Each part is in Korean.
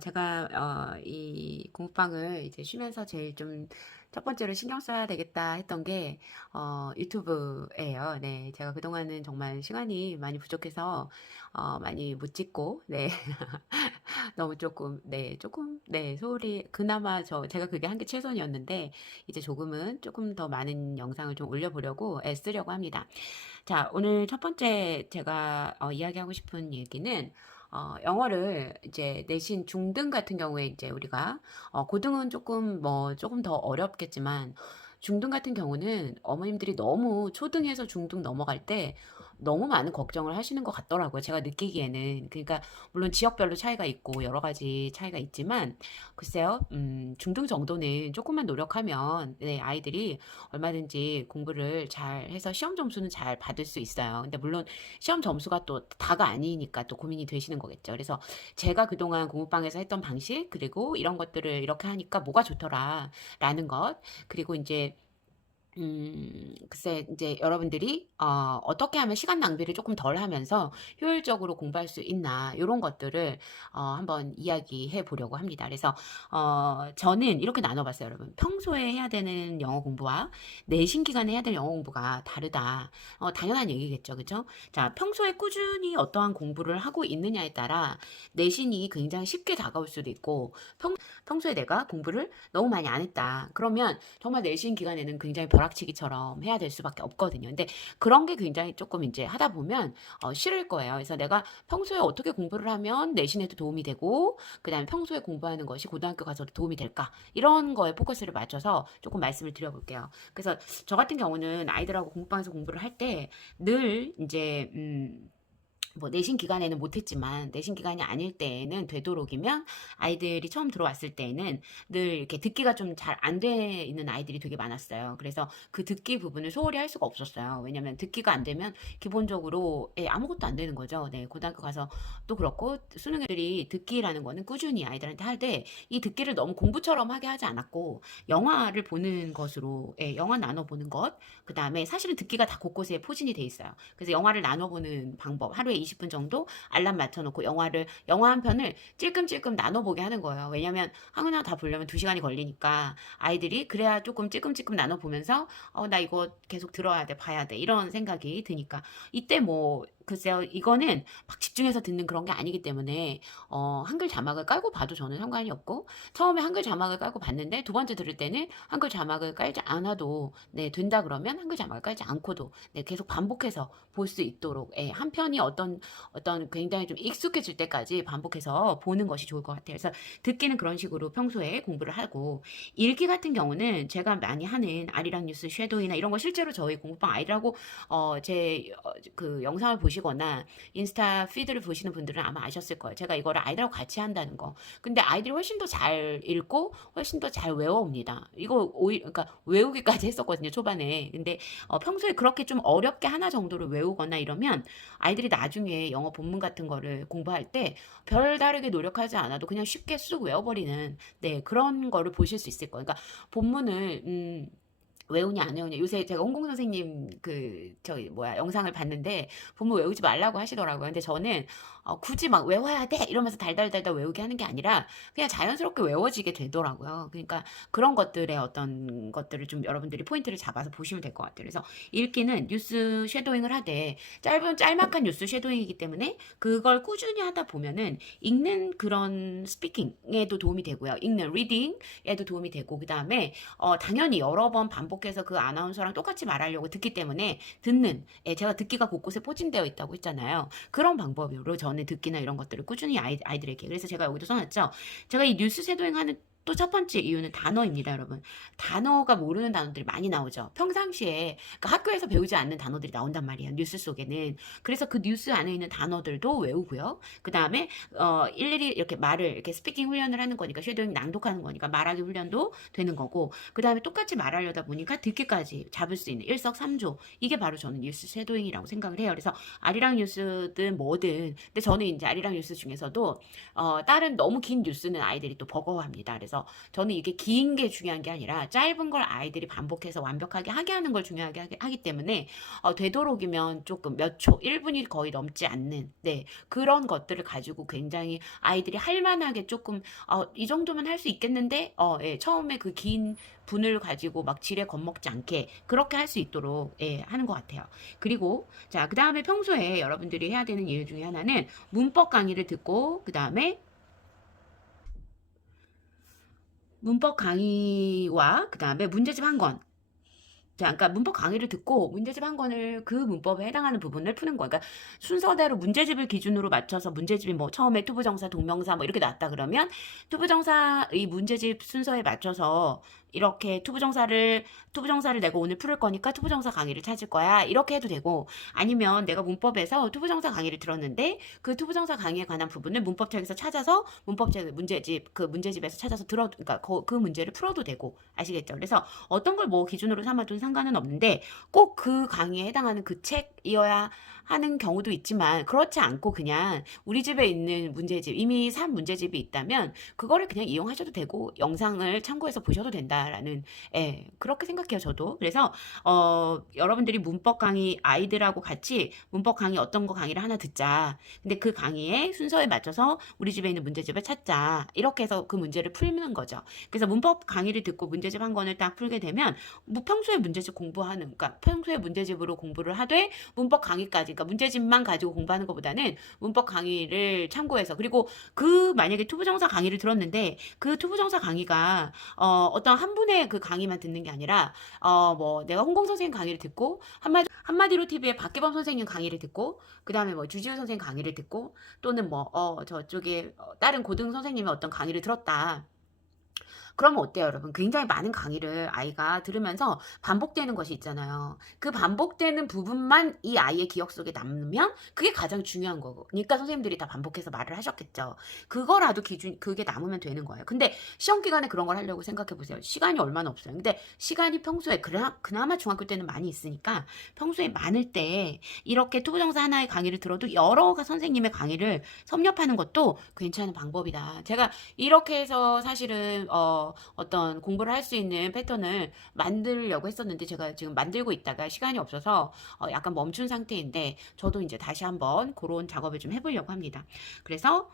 제가 이 공부방을 이제 쉬면서 제일 좀 첫 번째로 신경 써야 되겠다 했던 게 유튜브예요. 네. 제가 그동안은 정말 시간이 많이 부족해서 많이 못 찍고 네. 너무 조금 소홀히 그나마 제가 그게 한 게 최선이었는데 이제 조금은 조금 더 많은 영상을 좀 올려보려고 애쓰려고 합니다. 자, 오늘 첫 번째 제가 이야기하고 싶은 얘기는 영어를 이제 내신 중등 같은 경우에 이제 우리가 고등은 조금 더 어렵겠지만 중등 같은 경우는 어머님들이 너무 초등에서 중등 넘어갈 때 너무 많은 걱정을 하시는 것 같더라고요. 제가 느끼기에는. 그러니까 물론 지역별로 차이가 있고 여러 가지 차이가 있지만 글쎄요. 중등 정도는 조금만 노력하면 네, 아이들이 얼마든지 공부를 잘 해서 시험 점수는 잘 받을 수 있어요. 근데 물론 시험 점수가 또 다가 아니니까 또 고민이 되시는 거겠죠. 그래서 제가 그동안 공부방에서 했던 방식, 그리고 이런 것들을 이렇게 하니까 뭐가 좋더라라는 것, 그리고 이제 글쎄 이제 여러분들이 어떻게 하면 시간 낭비를 조금 덜 하면서 효율적으로 공부할 수 있나 요런 것들을 한번 이야기해 보려고 합니다. 그래서 저는 이렇게 나눠 봤어요, 여러분. 평소에 해야 되는 영어 공부와 내신 기간에 해야 될 영어 공부가 다르다. 당연한 얘기겠죠. 그죠? 자, 평소에 꾸준히 어떠한 공부를 하고 있느냐에 따라 내신이 굉장히 쉽게 다가올 수도 있고 평소에 내가 공부를 너무 많이 안 했다. 그러면 정말 내신 기간에는 굉장히 벼락치기처럼 해야 될 수밖에 없거든요. 근데 그런 게 굉장히 조금 이제 하다 보면 싫을 거예요. 그래서 내가 평소에 어떻게 공부를 하면 내신에도 도움이 되고 그다음에 평소에 공부하는 것이 고등학교 가서도 도움이 될까? 이런 거에 포커스를 맞춰서 조금 말씀을 드려볼게요. 그래서 저 같은 경우는 아이들하고 공부방에서 공부를 할 때 늘 이제 뭐 내신 기간에는 못했지만 내신 기간이 아닐 때에는 되도록이면 아이들이 처음 들어왔을 때에는 늘 이렇게 듣기가 좀 잘 안 돼 있는 아이들이 되게 많았어요. 그래서 그 듣기 부분을 소홀히 할 수가 없었어요. 왜냐면 듣기가 안 되면 기본적으로 아무것도 안 되는 거죠. 네, 고등학교 가서 또 그렇고 수능 애들이 듣기라는 거는 꾸준히 아이들한테 하되 이 듣기를 너무 공부처럼 하게 하지 않았고 영화를 보는 것으로 영화 나눠 보는 것, 그 다음에 사실은 듣기가 다 곳곳에 포진이 돼 있어요. 그래서 영화를 나눠 보는 방법, 하루에 20분 정도 알람 맞춰놓고 영화 한 편을 찔끔찔끔 나눠보게 하는 거예요. 왜냐면 하나 다 보려면 2시간이 걸리니까 아이들이 그래야 조금 찔끔찔끔 나눠보면서 나 이거 계속 들어야 돼, 봐야 돼 이런 생각이 드니까 이때 뭐 글쎄요, 이거는 막 집중해서 듣는 그런 게 아니기 때문에 한글 자막을 깔고 봐도 저는 상관이 없고 처음에 한글 자막을 깔고 봤는데 두 번째 들을 때는 한글 자막을 깔지 않아도 네, 된다 그러면 한글 자막을 깔지 않고도 네, 계속 반복해서 볼 수 있도록 한 편이 어떤 굉장히 좀 익숙해질 때까지 반복해서 보는 것이 좋을 것 같아요. 그래서 듣기는 그런 식으로 평소에 공부를 하고 읽기 같은 경우는 제가 많이 하는 아리랑 뉴스 쉐도이나 이런 거 실제로 저희 공부방 아이들하고 제 그 영상을 보시거나 인스타 피드를 보시는 분들은 아마 아셨을 거예요. 제가 이거를 아이들하고 같이 한다는 거. 근데 아이들이 훨씬 더 잘 읽고 훨씬 더 잘 외워옵니다. 이거 그러니까 외우기까지 했었거든요, 초반에. 근데 평소에 그렇게 좀 어렵게 하나 정도를 외우거나 이러면 아이들이 나중에 영어 본문 같은 거를 공부할 때 별다르게 노력하지 않아도 그냥 쉽게 쑥 외워버리는 네, 그런 거를 보실 수 있을 거예요. 그러니까 본문을 외우냐 안 외우냐 요새 제가 홍콩 선생님 영상을 봤는데 본문 외우지 말라고 하시더라고요. 근데 저는 굳이 막 외워야 돼 이러면서 달달달달 외우게 하는 게 아니라 그냥 자연스럽게 외워지게 되더라고요. 그러니까 그런 것들의 어떤 것들을 좀 여러분들이 포인트를 잡아서 보시면 될 것 같아요. 그래서 읽기는 뉴스 쉐도잉을 하되 짤막한 뉴스 쉐도잉이기 때문에 그걸 꾸준히 하다 보면은 읽는 그런 스피킹에도 도움이 되고요. 읽는 리딩에도 도움이 되고 그다음에 당연히 여러 번 반복해서 그 아나운서랑 똑같이 말하려고 듣기 때문에 제가 듣기가 곳곳에 포진되어 있다고 했잖아요. 그런 방법으로 저는 듣기나 이런 것들을 꾸준히 아이들에게. 그래서 제가 여기도 써놨죠. 제가 이 뉴스 쉐도잉하는 또 첫 번째 이유는 단어입니다, 여러분. 단어가 모르는 단어들이 많이 나오죠. 평상시에 그러니까 학교에서 배우지 않는 단어들이 나온단 말이에요. 뉴스 속에는. 그래서 그 뉴스 안에 있는 단어들도 외우고요. 그 다음에 일일이 이렇게 말을 이렇게 스피킹 훈련을 하는 거니까 쉐도잉 낭독하는 거니까 말하기 훈련도 되는 거고 그 다음에 똑같이 말하려다 보니까 듣기까지 잡을 수 있는 일석삼조 이게 바로 저는 뉴스 쉐도잉이라고 생각을 해요. 그래서 아리랑 뉴스든 뭐든 근데 저는 이제 아리랑 뉴스 중에서도 다른 너무 긴 뉴스는 아이들이 또 버거워합니다. 그래서 그래서 저는 이게 긴 게 중요한 게 아니라 짧은 걸 아이들이 반복해서 완벽하게 하게 하는 걸 중요하게 하기 때문에 되도록이면 조금 몇 초, 1분이 거의 넘지 않는 네, 그런 것들을 가지고 굉장히 아이들이 할 만하게 조금 이 정도면 할 수 있겠는데 예, 처음에 그 긴 분을 가지고 막 지레 겁먹지 않게 그렇게 할 수 있도록 예, 하는 것 같아요. 그리고 자, 그다음에 평소에 여러분들이 해야 되는 일 중에 하나는 문법 강의를 듣고 그다음에 문법 강의와 그다음에 문제집 한 권. 자, 그러니까 문법 강의를 듣고 문제집 한 권을 그 문법에 해당하는 부분을 푸는 거예요. 그러니까 순서대로 문제집을 기준으로 맞춰서 문제집이 뭐 처음에 투부정사, 동명사 뭐 이렇게 나왔다 그러면 투부정사의 문제집 순서에 맞춰서 이렇게 투부정사를 내가 오늘 풀을 거니까 투부정사 강의를 찾을 거야. 이렇게 해도 되고 아니면 내가 문법에서 투부정사 강의를 들었는데 그 투부정사 강의에 관한 부분을 문법책에서 찾아서 문법책 문제집 그 문제집에서 찾아서 그러니까 그 문제를 풀어도 되고 아시겠죠? 그래서 어떤 걸 뭐 기준으로 삼아도 상관은 없는데 꼭 그 강의에 해당하는 그 책이어야 하는 경우도 있지만 그렇지 않고 그냥 우리 집에 있는 문제집 이미 산 문제집이 있다면 그거를 그냥 이용하셔도 되고 영상을 참고해서 보셔도 된다라는 예, 그렇게 생각해요 저도. 그래서 여러분들이 문법 강의 아이들하고 같이 문법 강의 어떤 거 강의를 하나 듣자. 근데 그 강의의 순서에 맞춰서 우리 집에 있는 문제집을 찾자. 이렇게 해서 그 문제를 풀는 거죠. 그래서 문법 강의를 듣고 문제집 한 권을 딱 풀게 되면 뭐 평소에 문제집 공부하는 그러니까 평소에 문제집으로 공부를 하되 문법 강의까지 그러니까 문제집만 가지고 공부하는 것보다는 문법 강의를 참고해서 그리고 그 만약에 투부정사 강의를 들었는데 그 투부정사 강의가 어떤 한 분의 그 강의만 듣는 게 아니라 뭐 내가 홍콩 선생님 강의를 듣고 한마디로 TV에 박계범 선생님 강의를 듣고 그다음에 뭐 주지우 선생님 강의를 듣고 또는 뭐 저쪽에 다른 고등 선생님의 어떤 강의를 들었다. 그러면 어때요, 여러분? 굉장히 많은 강의를 아이가 들으면서 반복되는 것이 있잖아요. 그 반복되는 부분만 이 아이의 기억 속에 남으면 그게 가장 중요한 거고. 그러니까 선생님들이 다 반복해서 말을 하셨겠죠. 그거라도 그게 남으면 되는 거예요. 근데 시험 기간에 그런 걸 하려고 생각해 보세요. 시간이 얼마나 없어요. 근데 시간이 평소에 그나마 중학교 때는 많이 있으니까 평소에 많을 때 이렇게 투부정사 하나의 강의를 들어도 여러 선생님의 강의를 섭렵하는 것도 괜찮은 방법이다. 제가 이렇게 해서 사실은 어떤 공부를 할 수 있는 패턴을 만들려고 했었는데 제가 지금 만들고 있다가 시간이 없어서 약간 멈춘 상태인데 저도 이제 다시 한번 그런 작업을 좀 해보려고 합니다. 그래서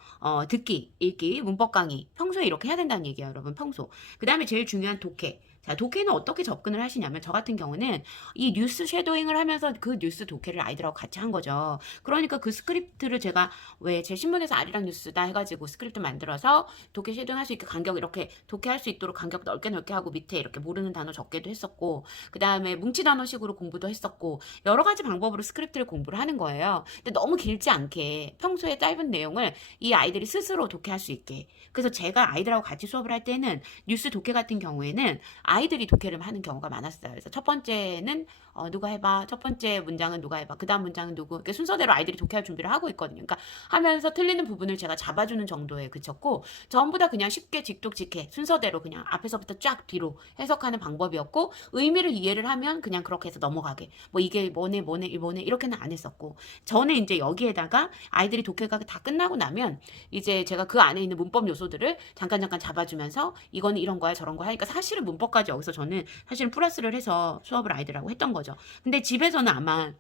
듣기, 읽기, 문법 강의 평소에 이렇게 해야 된다는 얘기예요, 여러분. 평소. 그 다음에 제일 중요한 독해. 자, 독해는 어떻게 접근을 하시냐면 저 같은 경우는 이 뉴스 쉐도잉을 하면서 그 뉴스 독해를 아이들하고 같이 한 거죠. 그러니까 그 스크립트를 제가 왜 제 신문에서 아리랑 뉴스다 해가지고 스크립트 만들어서 독해 쉐도잉 할 수 있게 간격 이렇게 독해할 수 있도록 간격 넓게 넓게 하고 밑에 이렇게 모르는 단어 적게도 했었고 그 다음에 뭉치 단어식으로 공부도 했었고 여러 가지 방법으로 스크립트를 공부를 하는 거예요. 근데 너무 길지 않게 평소에 짧은 내용을 이 아이들이 스스로 독해할 수 있게. 그래서 제가 아이들하고 같이 수업을 할 때는 뉴스 독해 같은 경우에는 아이들이 독해를 하는 경우가 많았어요. 그래서 첫 번째는 누가 해봐. 첫 번째 문장은 누가 해봐. 그 다음 문장은 누구. 그러니까 순서대로 아이들이 독해할 준비를 하고 있거든요. 그러니까 하면서 틀리는 부분을 제가 잡아주는 정도에 그쳤고 전부 다 그냥 쉽게 직독직해 순서대로 그냥 앞에서부터 쫙 뒤로 해석하는 방법이었고 의미를 이해를 하면 그냥 그렇게 해서 넘어가게. 뭐 이게 뭐네 이렇게는 안 했었고 저는 이제 여기에다가 아이들이 독해가 다 끝나고 나면 이제 제가 그 안에 있는 문법 요소들을 잠깐 잡아주면서 이거는 이런 거야 저런 거야 하니까 사실은 문법까지 여기서 저는 사실은 플러스를 해서 수업을 아이들하고 했던 거죠. 근데 집에서는 아마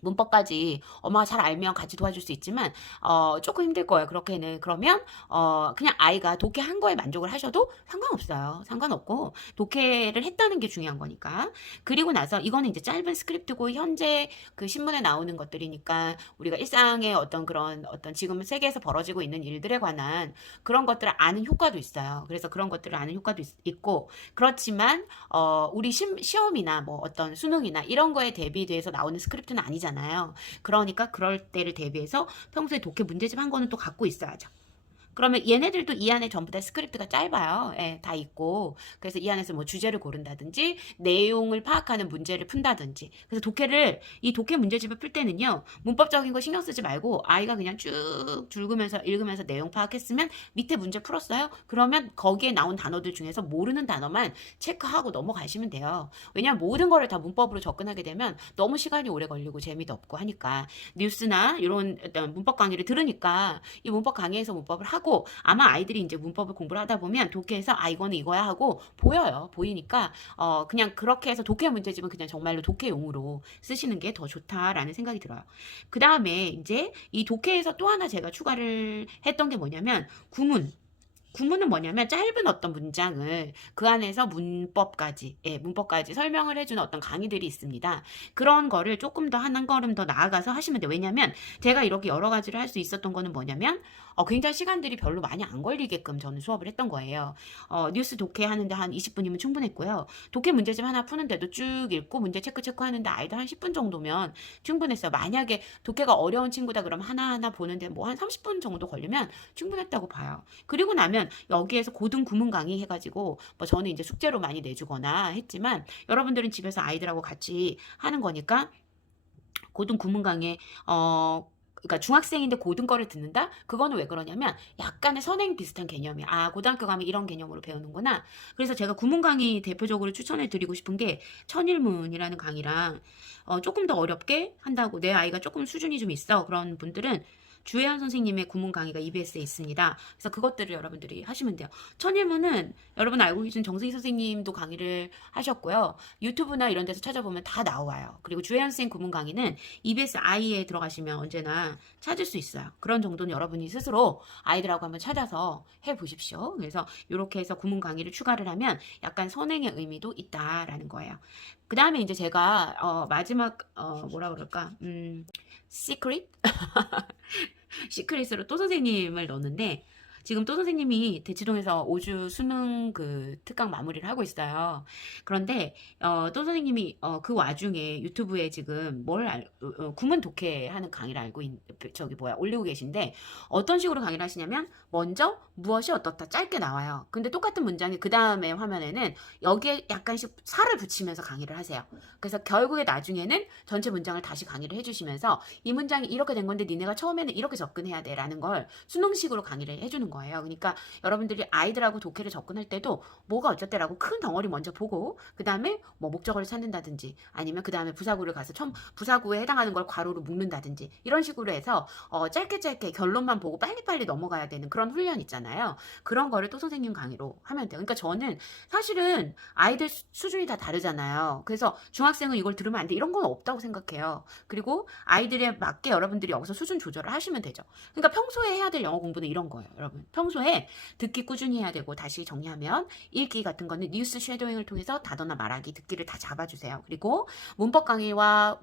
문법까지 엄마가 잘 알면 같이 도와줄 수 있지만 조금 힘들 거예요. 그렇게는. 그러면 그냥 아이가 독해한 거에 만족을 하셔도 상관없어요. 상관없고 독해를 했다는 게 중요한 거니까. 그리고 나서 이거는 이제 짧은 스크립트고 현재 그 신문에 나오는 것들이니까 우리가 일상의 어떤 그런 어떤 지금 세계에서 벌어지고 있는 일들에 관한 그런 것들을 아는 효과도 있어요. 그래서 그런 것들을 아는 효과도 있고 그렇지만 우리 시험이나 뭐 어떤 수능이나 이런 거에 대비돼서 나오는 스크립트는 아니잖아요. 그러니까 그럴 때를 대비해서 평소에 독해 문제집 한 거는 또 갖고 있어야죠. 그러면 얘네들도 이 안에 전부 다 스크립트가 짧아요. 예, 다 있고. 그래서 이 안에서 뭐 주제를 고른다든지, 내용을 파악하는 문제를 푼다든지. 그래서 이 독해 문제집을 풀 때는요, 문법적인 거 신경 쓰지 말고, 아이가 그냥 쭉 읽으면서 내용 파악했으면 밑에 문제 풀었어요? 그러면 거기에 나온 단어들 중에서 모르는 단어만 체크하고 넘어가시면 돼요. 왜냐면 모든 거를 다 문법으로 접근하게 되면 너무 시간이 오래 걸리고 재미도 없고 하니까. 뉴스나 이런 어떤 문법 강의를 들으니까 이 문법 강의에서 문법을 하고 하고 아마 아이들이 이제 문법을 공부를 하다 보면 독해에서 아 이거는 이거야 하고 보여요. 보이니까 그냥 그렇게 해서 독해 문제집은 그냥 정말로 독해용으로 쓰시는 게 더 좋다라는 생각이 들어요. 그 다음에 이제 이 독해에서 또 하나 제가 추가를 했던 게 뭐냐면 구문. 구문은 뭐냐면 짧은 어떤 문장을 그 안에서 문법까지, 예, 문법까지 설명을 해주는 어떤 강의들이 있습니다. 그런 거를 조금 더 한 걸음 더 나아가서 하시면 돼요. 왜냐면 제가 이렇게 여러 가지를 할 수 있었던 거는 뭐냐면 굉장히 시간들이 별로 많이 안 걸리게끔 저는 수업을 했던 거예요. 뉴스 독해 하는데 한 20분이면 충분했고요. 독해 문제집 하나 푸는데도 쭉 읽고 문제 체크 하는데 아이들 한 10분 정도면 충분했어요. 만약에 독해가 어려운 친구다 그러면 하나하나 보는데 뭐 한 30분 정도 걸리면 충분했다고 봐요. 그리고 나면 여기에서 고등 구문 강의 해가지고 뭐 저는 이제 숙제로 많이 내주거나 했지만 여러분들은 집에서 아이들하고 같이 하는 거니까 고등 구문 강의 그러니까 중학생인데 고등 거를 듣는다? 그거는 왜 그러냐면 약간의 선행 비슷한 개념이야. 아, 고등학교 가면 이런 개념으로 배우는구나. 그래서 제가 구문 강의 대표적으로 추천해 드리고 싶은 게 천일문이라는 강의랑 조금 더 어렵게 한다고 내 아이가 조금 수준이 좀 있어. 그런 분들은 주혜연 선생님의 구문 강의가 EBS에 있습니다. 그래서 그것들을 여러분들이 하시면 돼요. 천일문은 여러분 알고 계신 정승희 선생님도 강의를 하셨고요. 유튜브나 이런 데서 찾아보면 다 나와요. 그리고 주혜연 선생님 구문 강의는 EBS I에 들어가시면 언제나 찾을 수 있어요. 그런 정도는 여러분이 스스로 아이들하고 한번 찾아서 해보십시오. 그래서 이렇게 해서 구문 강의를 추가를 하면 약간 선행의 의미도 있다라는 거예요. 그 다음에 이제 제가 마지막 뭐라 그럴까 시크릿? 시크릿으로 또 선생님을 넣었는데 지금 또 선생님이 대치동에서 5주 수능 그 특강 마무리를 하고 있어요. 그런데 또 선생님이 그 와중에 유튜브에 지금 구문 독해 하는 강의를 올리고 계신데 어떤 식으로 강의를 하시냐면 먼저 무엇이 어떻다 짧게 나와요. 근데 똑같은 문장이 그 다음에 화면에는 여기에 약간씩 살을 붙이면서 강의를 하세요. 그래서 결국에 나중에는 전체 문장을 다시 강의를 해주시면서 이 문장이 이렇게 된 건데 니네가 처음에는 이렇게 접근해야 돼 라는 걸 수능식으로 강의를 해주는 거예요. 그러니까 여러분들이 아이들하고 독해를 접근할 때도 뭐가 어쨌대라고 큰 덩어리 먼저 보고 그 다음에 뭐 목적어를 찾는다든지 아니면 그 다음에 부사구를 가서 부사구에 해당하는 걸 괄호로 묶는다든지 이런 식으로 해서 짧게 결론만 보고 빨리빨리 넘어가야 되는 그런 훈련 있잖아요. 그런 거를 또 선생님 강의로 하면 돼요. 그러니까 저는 사실은 아이들 수준이 다 다르잖아요. 그래서 중학생은 이걸 들으면 안 돼. 이런 건 없다고 생각해요. 그리고 아이들에 맞게 여러분들이 여기서 수준 조절을 하시면 되죠. 그러니까 평소에 해야 될 영어 공부는 이런 거예요. 여러분. 평소에 듣기 꾸준히 해야 되고 다시 정리하면 읽기 같은 거는 뉴스 쉐도잉을 통해서 단어나 말하기, 듣기를 다 잡아주세요. 그리고 문법 강의와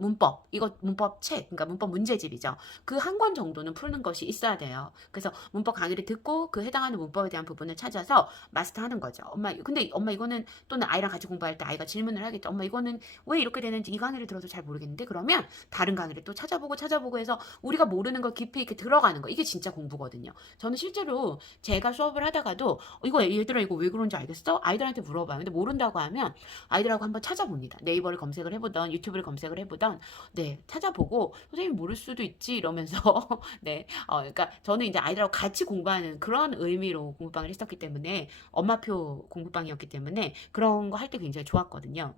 이거 문법 책, 그러니까 문법 문제집이죠. 그 한 권 정도는 푸는 것이 있어야 돼요. 그래서 문법 강의를 듣고 그 해당하는 문법에 대한 부분을 찾아서 마스터하는 거죠. 근데 엄마 이거는 또는 아이랑 같이 공부할 때 아이가 질문을 하겠죠. 엄마 이거는 왜 이렇게 되는지 이 강의를 들어도 잘 모르겠는데 그러면 다른 강의를 또 찾아보고 해서 우리가 모르는 걸 깊이 이렇게 들어가는 거. 이게 진짜 공부거든요. 저는 실제로 제가 수업을 하다가도 얘들아 이거 왜 그런지 알겠어? 아이들한테 물어봐요. 근데 모른다고 하면 아이들하고 한번 찾아봅니다. 네이버를 검색을 해보던 유튜브를 검색을 해보던 네 찾아보고 선생님 모를 수도 있지 이러면서 네 그러니까 저는 이제 아이들하고 같이 공부하는 그런 의미로 공부방을 했었기 때문에 엄마표 공부방이었기 때문에 그런 거 할 때 굉장히 좋았거든요.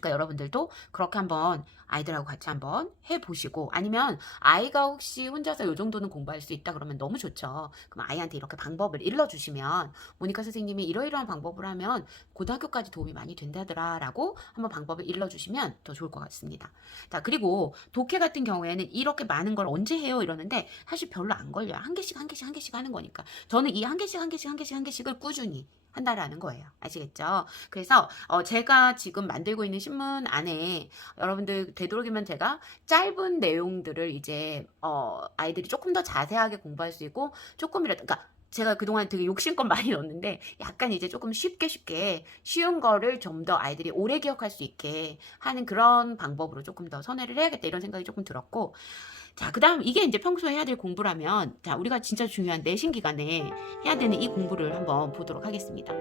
그러니까 여러분들도 그렇게 한번 아이들하고 같이 한번 해보시고 아니면 아이가 혹시 혼자서 요 정도는 공부할 수 있다 그러면 너무 좋죠. 그럼 아이한테 이렇게 방법을 일러주시면 모니카 선생님이 이러이러한 방법을 하면 고등학교까지 도움이 많이 된다더라 라고 한번 방법을 일러주시면 더 좋을 것 같습니다. 자 그리고 독해 같은 경우에는 이렇게 많은 걸 언제 해요 이러는데 사실 별로 안 걸려요. 한 개씩 하는 거니까 저는 이 한 개씩을 꾸준히 한다라는 거예요. 아시겠죠? 그래서 제가 지금 만들고 있는 신문 안에 여러분들 되도록이면 제가 짧은 내용들을 이제 아이들이 조금 더 자세하게 공부할 수 있고 조금이라도 그러니까 제가 그동안 되게 욕심껏 많이 넣었는데 약간 이제 조금 쉽게 쉬운 거를 좀 더 아이들이 오래 기억할 수 있게 하는 그런 방법으로 조금 더 선회를 해야겠다 이런 생각이 조금 들었고 자, 그 다음 이게 이제 평소에 해야 될 공부라면 자, 우리가 진짜 중요한 내신 기간에 해야 되는 이 공부를 한번 보도록 하겠습니다.